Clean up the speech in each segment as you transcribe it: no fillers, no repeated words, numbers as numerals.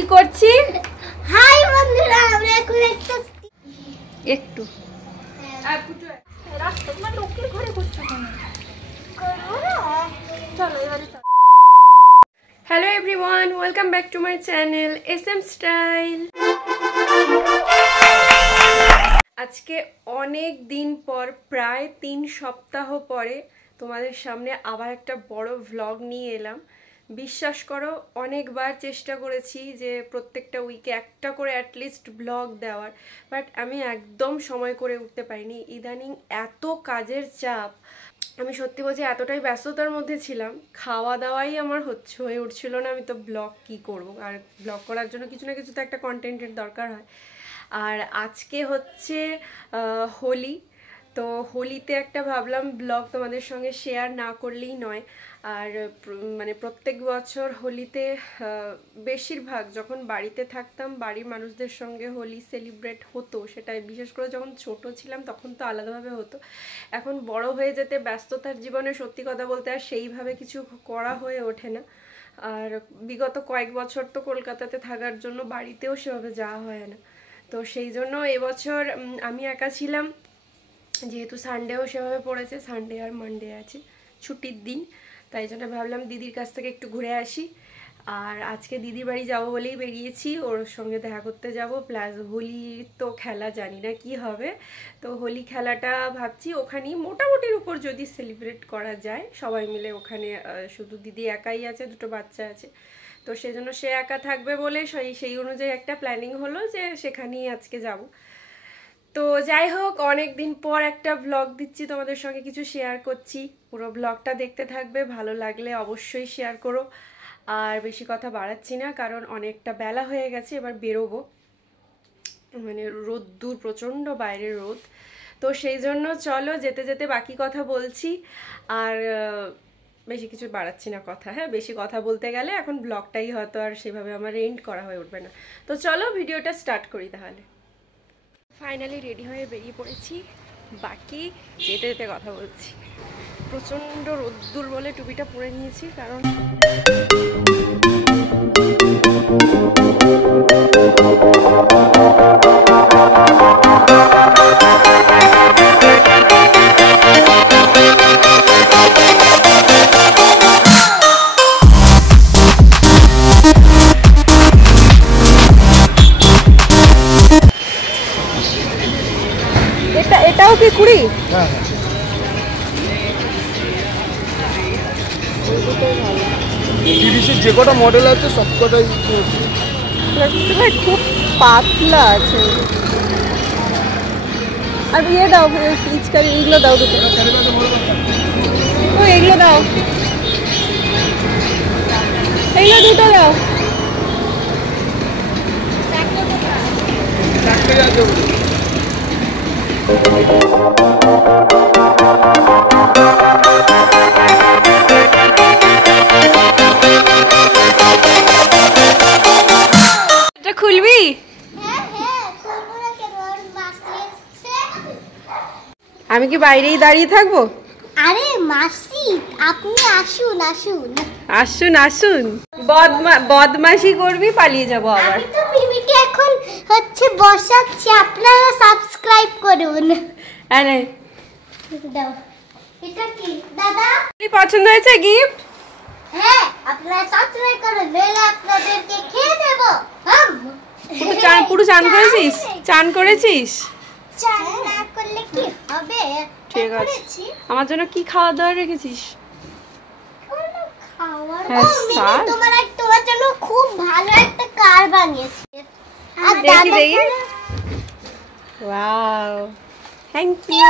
কি করছি? হাই বন্ধুরা, আমরা এখন একটু রাস্তা তোমার লোকের ঘরে করছো কেন? চলো এবারে। Hello everyone, welcome back to my channel SM style. আজকে অনেক দিন পর, প্রায় 3 সপ্তাহ পরে তোমাদের সামনে আবার একটা বড় ভ্লগ নিয়ে এলাম। বিশ্বাস করো, অনেকবার চেষ্টা করেছি যে প্রত্যেকটা উইকে একটা করে অ্যাটলিস্ট ব্লগ দেওয়ার, বাট আমি একদম সময় করে উঠতে পারিনি। ইদানিং এত কাজের চাপ, আমি সত্যি বলছি এতটাই ব্যস্ততার মধ্যে ছিলাম, খাওয়া দাওয়াই আমার হয়ে উঠছিল না। আমি তো ব্লগ কি করব, আর ব্লগ করার জন্য কিছু না কিছু তো একটা কন্টেন্টের দরকার হয়। আর আজকে হচ্ছে হোলি, তো হোলিতে একটা ভাবলাম ব্লগ তোমাদের সঙ্গে শেয়ার না করলেই নয়। আর মানে প্রত্যেক বছর হোলিতে বেশিরভাগ যখন বাড়িতে থাকতাম, বাড়ির মানুষদের সঙ্গে হোলি সেলিব্রেট হতো। সেটাই বিশেষ করে যখন ছোট ছিলাম তখন তো আলাদাভাবে হতো। এখন বড় হয়ে যেতে ব্যস্ততার জীবনে সত্যি কথা বলতে আর সেইভাবে কিছু করা হয়ে ওঠে না। আর বিগত কয়েক বছর তো কলকাতাতে থাকার জন্য বাড়িতেও সেভাবে যাওয়া হয় না। তো সেই জন্য এবছর আমি একা ছিলাম, যেহেতু সানডেও সেভাবে পড়েছে, সানডে আর মানডে আছে ছুটির দিন, তাই জন্য ভাবলাম দিদির কাছ থেকে একটু ঘুরে আসি। আর আজকে দিদির বাড়ি যাবো বলেই বেরিয়েছি, ওর সঙ্গে দেখা করতে যাব। প্লাস হোলি তো খেলা, জানি না কি হবে, তো হোলি খেলাটা ভাবছি ওখানেই মোটামুটির উপর যদি সেলিব্রেট করা যায় সবাই মিলে। ওখানে শুধু দিদি একাই আছে, দুটো বাচ্চা আছে, তো সেজন্য সে একা থাকবে বলে সেই অনুযায়ী একটা প্ল্যানিং হলো যে সেখানেই আজকে যাব। তো যাই হোক, অনেক দিন পর একটা ব্লগ দিচ্ছি, তোমাদের সঙ্গে কিছু শেয়ার করছি। পুরো ব্লগটা দেখতে থাকবে, ভালো লাগলে অবশ্যই শেয়ার করো। আর বেশি কথা বাড়াচ্ছি না, কারণ অনেকটা বেলা হয়ে গেছে, এবার বেরোবো। মানে রোদ্দুর প্রচণ্ড, বাইরে রোদ, তো সেই জন্য চলো যেতে যেতে বাকি কথা বলছি। আর বেশি কিছু বাড়াচ্ছি না কথা, হ্যাঁ, বেশি কথা বলতে গেলে এখন ব্লগটাই হয়তো আর সেভাবে আমার এন্ড করা হয়ে উঠবে না। তো চলো ভিডিওটা স্টার্ট করি তাহলে। ফাইনালি রেডি হয়ে বেরিয়ে পড়েছি, বাকি যেতে যেতে কথা বলছি। প্রচণ্ড রোদ্দুর বলে টুপিটা পরে নিয়েছি, কারণ এটাও কি কুড়ি? হ্যাঁ, যে কটা মডেল আছে সব কটাই খুব পাতলা আছে। আর ইয়ে দাও, পিচকারি এইগুলো দাও দুটো। ও এইগুলো দাও, এইগুলো দুটো দাও। এটা খুলবি? আমি কি বাইরেই দাঁড়িয়ে থাকবো? আরে মাসি, আপনি আসুন আসুন আসুন আসুন। বদমাশি করবি, পালিয়ে যাবো আবার। আমি তো মিমিকে এখন হচ্ছে বসাচ্ছি, আপনারা সাবস্ক্রাইব করুন। আরে দাও, এটা কি দাদা? পছন্দ হয়েছে গিফট? হ্যাঁ, আপনারা সাবস্ক্রাইব করুন, নইলে আপনাদেরকে খেয়ে দেব। পুরো চান করেছিস? চান করেছিস? চান না করলে কি হবে? ঠিক আছে, আমার জন্য কি খাওয়া দাওয়া রেখেছিস? তোমার জন্য খুব ভালো একটা কার বানিয়েছি। আর দেখি দেখি। Wow, thank you.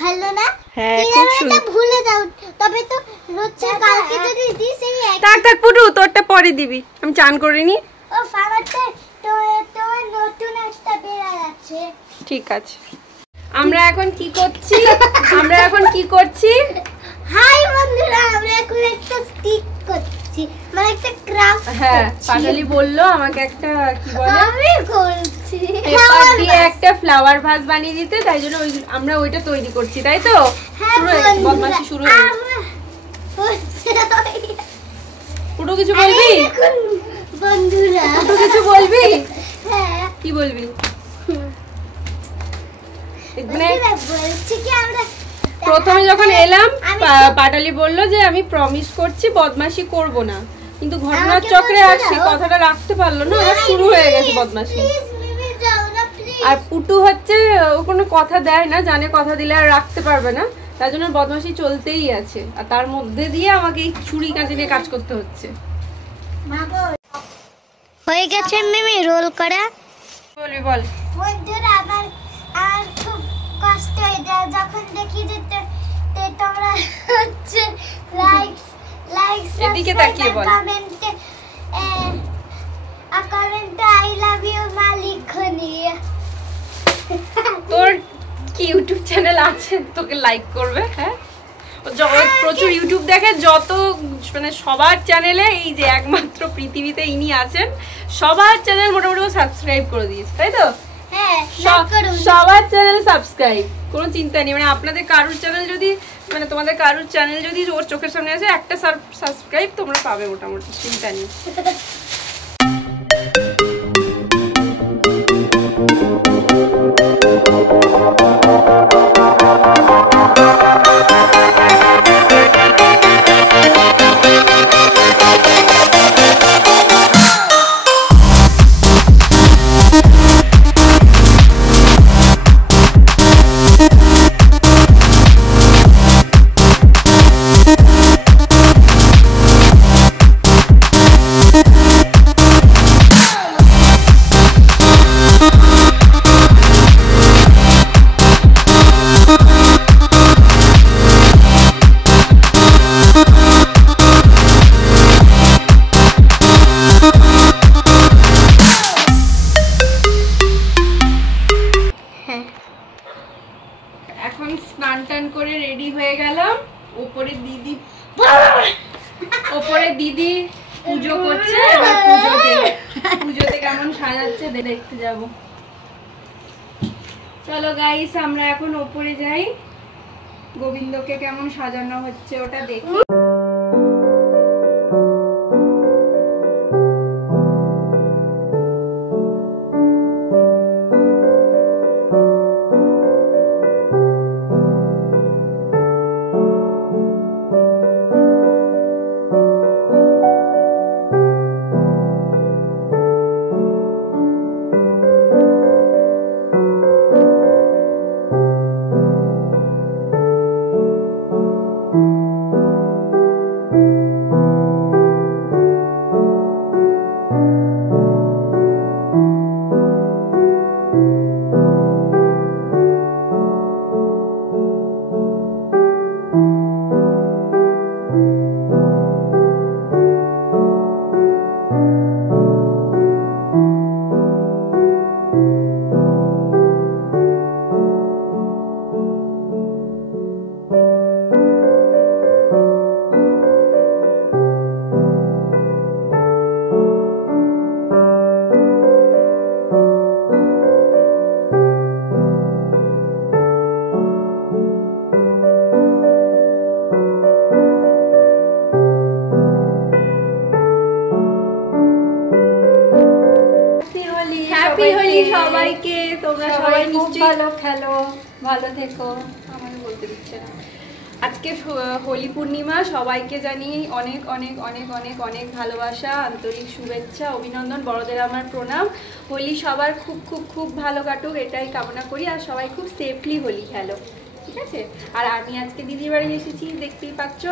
ভালো না? হ্যাঁ, খুব সুন্দর। ভুলে যাও, তবে তো হচ্ছে কালকে যদি দিস এই থাক পুটু, তোরটা পরে দিবি, আমি চান করিনি। ও ফামাতে তো নতুন একটা বেড়া আছে। ঠিক আছে, আমরা এখন কি করছি? হাই বন্ধুরা, আমরা এখন একটা স্টিক করছি, মানে একটা ক্রাফট। হ্যাঁ, পাটালি বললো আমাকে একটা কি বলে, আমি করছি পেপার দিয়ে একটা ফ্লাওয়ার ভাস বানিয়ে দিতে, তাই জন্য আমরা ওইটা তৈরি করছি, তাই তো? বদমাশি শুরু হয়ে গেছে। পুরো কিছু বলবি? বন্ধুরা তো কিছু বলবি? হ্যাঁ কি বলবি? মানে বলছি কি আমরা প্রথমে যখন এলাম পাটালি বললো যে আমি প্রমিস করছি বদমাশি করব না, কিন্তু ঘটনার চক্রে আর সে কথাটা রাখতে পারলো না, আবার শুরু হয়ে গেছে বদমাশি। আর পুটু হচ্ছে ও কোনো কথা দেয় না, জানে কথা দিলে আর রাখতে পারবে না, তার জন্য বদমাশি চলতেই আছে। আর তার মধ্যে দিয়ে আমাকে এই ছুরি কাঁচি নিয়ে কাজ করতে হচ্ছে। হয়ে গেছে মিমি রোল করা। বলবি বল। বন্ধুরা আমার আর খুব কষ্ট হয়ে যায় যখন দেখি যে তোমরা হচ্ছে লাইক এদিকে তাকিয়ে বল। কমেন্টে আই লাভ ইউ মা লিখনি। তোর কি ইউটিউব চ্যানেল আছে তোকে লাইক করবে? হ্যাঁ, প্রচুর ইউটিউব দেখে, যত মানে সবার চ্যানেলে এই যে একমাত্র পৃথিবীতে ইনি আছেন, সবার চ্যানেল মোটামুটি সাবস্ক্রাইব করে দিয়েছে, তাই তো? হ্যাঁ, সবার চ্যানেল সাবস্ক্রাইব, কোনো চিন্তা নেই। মানে আপনাদের কারুর চ্যানেল যদি, মানে তোমাদের কারুর চ্যানেল যদি ওর চোখের সামনে আসে, একটা সাবস্ক্রাইব তোমরা পাবে, মোটামুটি চিন্তা নেই। এখন স্নান টান করে রেডি হয়ে গেলাম। ওপরে দিদি পুজো করছে, এবার পুজোতে কেমন সাজাচ্ছে দেখতে যাব। চলো গাইস, আমরা এখন ওপরে যাই, গোবিন্দকে কেমন সাজানো হচ্ছে ওটা দেখি। সবাইকে, তোমরা সবাই নিশ্চয়ই ভালো খেলো, ভালো থেকো। আমার বলতে দিচ্ছে না। আজকে হোলি পূর্ণিমা, সবাইকে জানিয়ে অনেক অনেক অনেক অনেক অনেক ভালোবাসা, আন্তরিক শুভেচ্ছা, অভিনন্দন, বড়দের আমার প্রণাম। হোলি সবার খুব খুব খুব ভালো কাটুক, এটাই কামনা করি। আর সবাই খুব সেফলি হোলি খেলো, ঠিক আছে? আর আমি আজকে দিদির বাড়ি এসেছি, দেখতেই পাচ্ছ,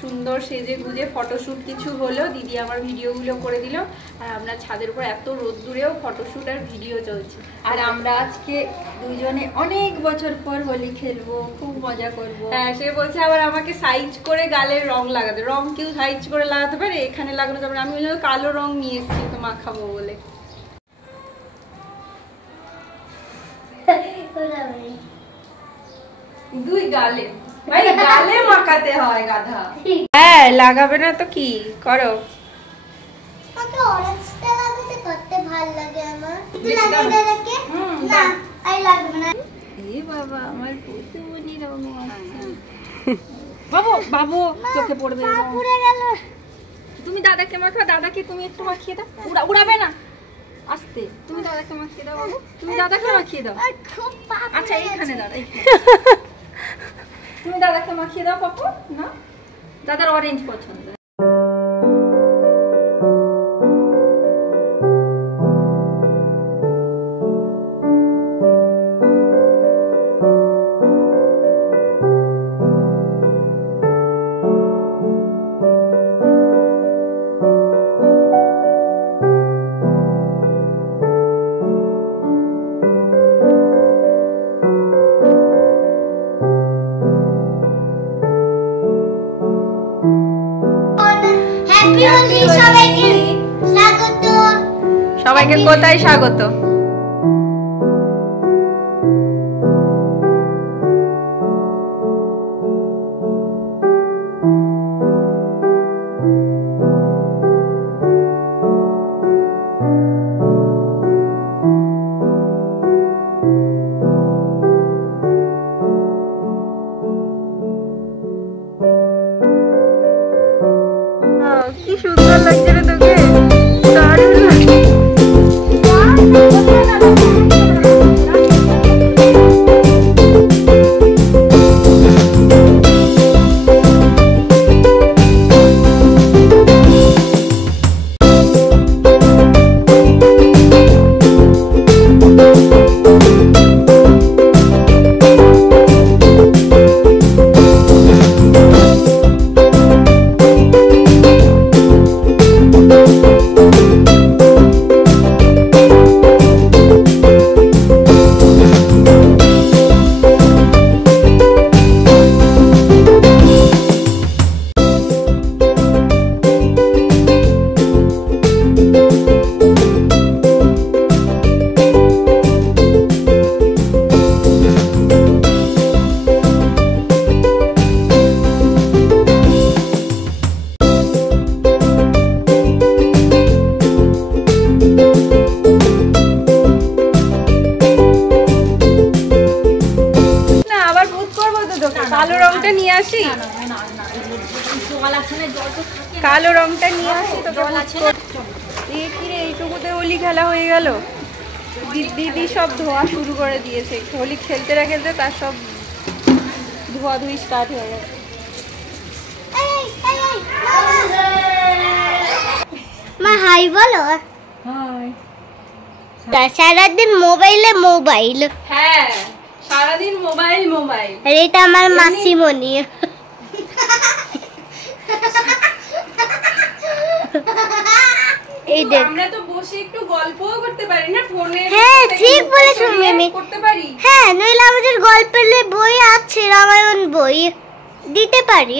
সুন্দর সেজে গুজে ফটোশ্যুট কিছু হলো, দিদি আমার ভিডিওগুলো করে দিল। আর আমরা ছাদের উপর এত রোদ্দুরেও ফটোশ্যুট আর ভিডিও চলছে। আর আমরা আজকে দুজনে অনেক বছর পর হোলি খেলবো, খুব মজা করবো। হ্যাঁ, সে বলছে আবার আমাকে সাইজ করে গালের রং লাগাতে। রং কেউ সাইজ করে লাগাতে পারে, এখানে লাগানো যাবে না। আমি বললাম কালো রং নিয়ে এসেছি তো মাখাবো বলে। দুই গালে, ভাই গালে মাখাতে হয় গাধা। হ্যাঁ, লাগাবে না তো কি করো? আমাকে অরেঞ্জটা লাগাতে করতে ভালো লাগে আমার। তুই লাগিয়ে রাখে না, আই লাগবে না। এ বাবা, আমার পুতুমনি রং আছে। বাবু বাবু চোখে পড়বে। পুড়ে গেল। তুমি দাদাকে মাখাও, দাদাকে তুমি একটু মাখিয়ে দাও। উড়াবে না, আস্তে। তুমি দাদাকে মাখিয়ে দাও বাবু, তুমি দাদাকে মাখিয়ে দাও। আচ্ছা এইখানে দাদা, তুমি দাদাকে মাখিয়ে দাও পাপু। না, দাদার অরেঞ্জ পছন্দ। সবাইকে কোথায় স্বাগত? কি সুন্দর লাগছে রে তোকে, দারুণ লাগছে। কালো রংটা নিয়ে আসি, কালো রংটা নিয়ে আসি তোকে। এইটুকুতে হোলি খেলা হয়ে গেল। দিদি সব ধোয়া শুরু করে দিয়েছে, হোলি খেলতে না খেলতে তার সব ধোয়াধুয়ি স্টার্ট হয়ে গেছে। মা হাই বলো। হাই। সারাদিন মোবাইলে মোবাইল। হ্যাঁ, সারাদিন মোবাইল মোবাইল। আর এটা আমার মাসিমণি। এই দেখ, আমরা তো বসে একটু গল্পও করতে পারি না ফোনে। হ্যাঁ ঠিক বলেছো মিমি, করতে পারি। হ্যাঁ নইলে আমাদের গল্পের বই আছে, রামায়ণ বই দিতে পারি।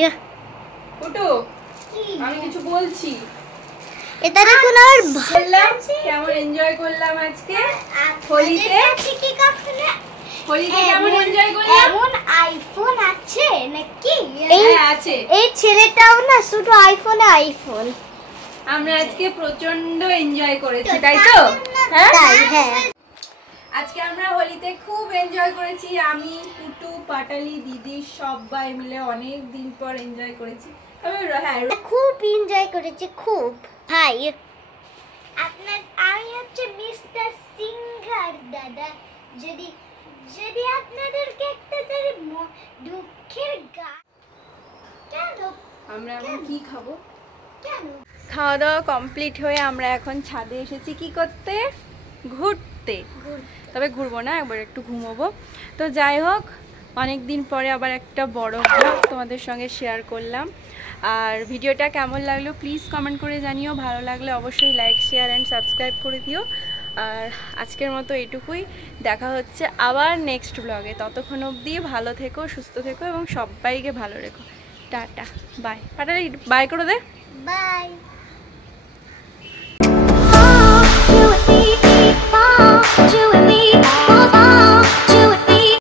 ওটো আমি কিছু বলছি। এটা দেখুন আর বললাম কেমন এনজয় করলাম আজকে হোলিতে। কি কখনো হোলিতে কেমন এনজয় করলাম? এমন আইফোন আছে নাকি? হ্যাঁ আছে। এই ছেলেটাও না শুধু আইফোনে আইফোন। আমরা আজকে প্রচন্ড এনজয় করেছি, তাই তো? হ্যাঁ তাই, হ্যাঁ। আজকে আমরা হোলিতে খুব এনজয় করেছি। আমি, পুটু, পাটালি, দিদি সবাই মিলে অনেক দিন পর এনজয় করেছি। তবে হ্যাঁ খুব এনজয় করেছি, খুব। ভাই আপনার, আমি হচ্ছে মিস্টার সিঙ্গার দাদা। যদি যদি আপনাদেরকে একটা দুঃখের গান। কেন আমরা এখন কি খাবো? কেন? খাওয়া দাওয়া কমপ্লিট হয়ে আমরা এখন ছাদে এসেছি কি করতে? ঘুরতে। তবে ঘুরবো না, একবার একটু ঘুমোবো। তো যাই হোক, অনেক দিন পরে আবার একটা বড় ব্লগ তোমাদের সঙ্গে শেয়ার করলাম। আর ভিডিওটা কেমন লাগলো প্লিজ কমেন্ট করে জানিও। ভালো লাগলে অবশ্যই লাইক, শেয়ার অ্যান্ড সাবস্ক্রাইব করে দিও। আর আজকের মতো এটুকুই, দেখা হচ্ছে আবার নেক্সট ব্লগে। ততক্ষণ অবধি ভালো থেকো, সুস্থ থেকো এবং সবাইকে ভালো রেখো। Tata, by. পাটালি বাই করে দে। বাই।